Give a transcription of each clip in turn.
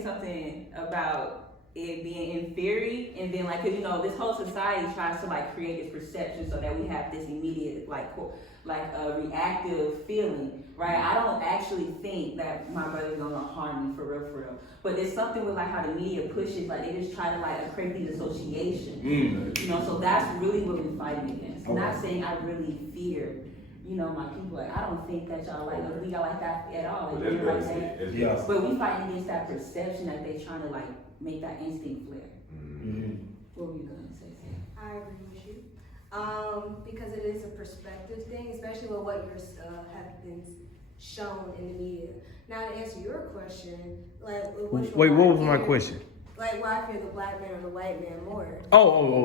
say something about it being in theory, and then like, cause you know, this whole society tries to like create this perception so that we have this immediate like a reactive feeling, right? I don't actually think that my brother's gonna harm me for real. But there's something with like how the media pushes, like they just try to like create these associations, you know. So that's really what we're fighting against. I'm not saying I really fear, you know, my people. Like I don't think that y'all like we got like that at all. Like, like that. Yeah. But we fighting against that perception that they trying to like make that instinct flare. What were you gonna say? I agree with you. Because it is a perspective thing, especially with what yours have been shown in the media. Now to answer your question, like what was my question? Like why I fear the black man or the white man more?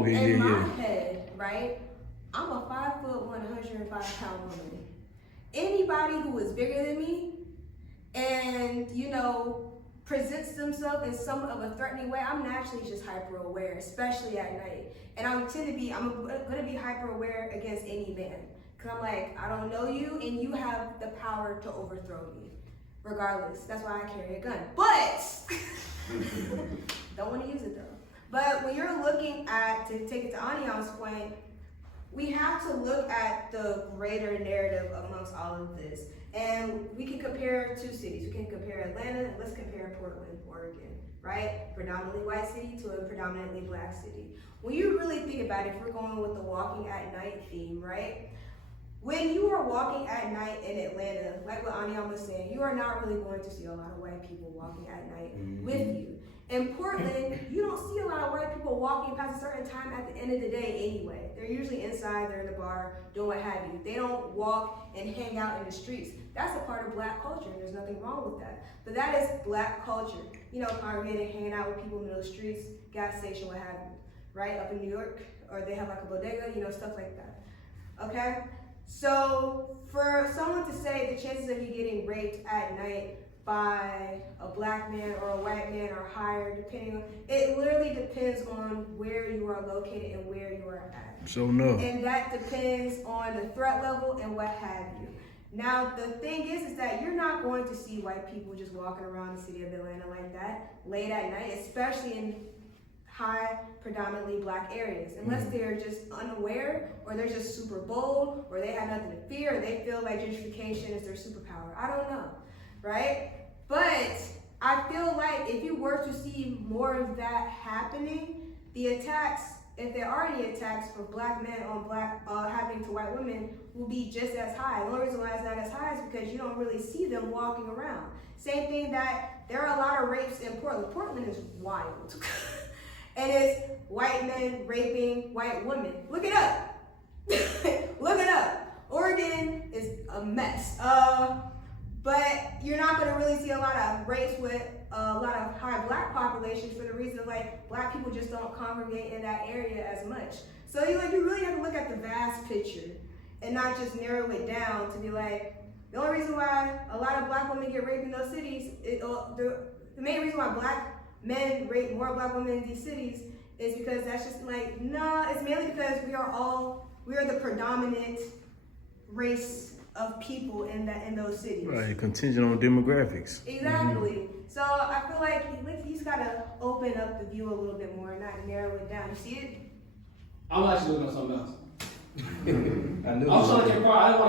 In my head, right? I'm a 5'1", 105-pound woman. Anybody who is bigger than me and, you know, presents themselves in some of a threatening way, I'm naturally just hyper aware, especially at night. And I'm gonna be hyper aware against any man. Cause I'm like, I don't know you and you have the power to overthrow me. Regardless, that's why I carry a gun. But, don't wanna use it though. But when you're looking at, to take it to Anion's point, we have to look at the greater narrative amongst all of this. And we can compare two cities. We can compare Atlanta and let's compare Portland, Oregon, right? Predominantly white city to a predominantly black city. When you really think about it, if we're going with the walking at night theme, right? When you are walking at night in Atlanta, like what Anion was saying, you are not really going to see a lot of white people walking at night with you. In Portland, you don't see a lot of white people walking past a certain time at the end of the day anyway. They're usually inside, they're in the bar, doing what have you. They don't walk and hang out in the streets. That's a part of black culture, and there's nothing wrong with that. But that is black culture. You know, congregating, hanging out with people in those streets, gas station, what have you, right? Up in New York, or they have like a bodega, you know, stuff like that, okay? So for someone to say the chances of you getting raped at night by a black man or a white man are higher, depending on, it literally depends on where you are located and where you are at. So no. And that depends on the threat level and what have you. Now, the thing is that you're not going to see white people just walking around the city of Atlanta like that late at night, especially in high, predominantly black areas, unless they're just unaware or they're just super bold or they have nothing to fear or they feel like gentrification is their superpower. I don't know, right? But I feel like if you were to see more of that happening, the attacks, if there are any attacks for black men on black happening to white women, will be just as high. The only reason why it's not as high is because you don't really see them walking around. Same thing that there are a lot of rapes in Portland. Portland is wild. And it's white men raping white women. Look it up. Look it up. Oregon is a mess. But you're not gonna really see a lot of rapes with a lot of high black populations for the reason like black people just don't congregate in that area as much. So you really have to look at the vast picture and not just narrow it down to be like, the only reason why a lot of black women get raped in those cities, the main reason why black men rape more black women in these cities is because that's just like, nah, it's mainly because we are the predominant race of people in those cities. Right, contingent on demographics. Exactly. So I feel like he's got to open up the view a little bit more and not narrow it down. You see it? I'm actually looking at something else. I knew I was trying to get quiet. I didn't want